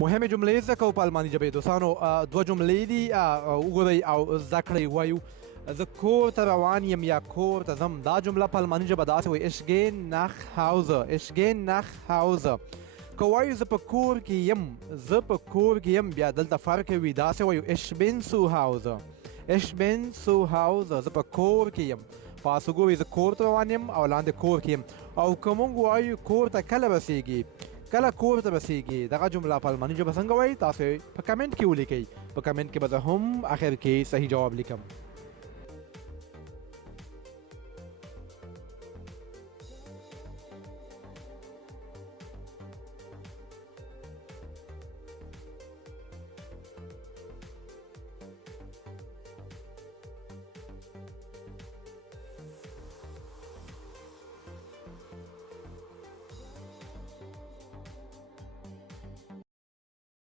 مهمې جملې زده کوو په الماني ژبې دوستانو. دوه جملې دي، وګورئ او زده کړئ. وایو زه کور ته روان یم یا کور ته ځم. دا جمله په الماني ژبه داسې وایي ich gehe nach Hause. ich gehe nach Hause. که وایو زه په کور کې یم، زه په کور کې یم، بیا دلته فرق وي. داسې وایو ich bin zu Hause. ich bin zu Hause. زه په کور کې یم. پاسو ګورئ زه کور ته روان یم او لاندې کور کې یم. او که موږ وایو کور ته کله رسیږي، کله کور ته رسیږي، دغه جمله په الماني ژبه څنګه وایي تاسو په کمنټ کې ولیکئ. په کمنټ کې به زه هم اخر کې صحیح جواب لیکم.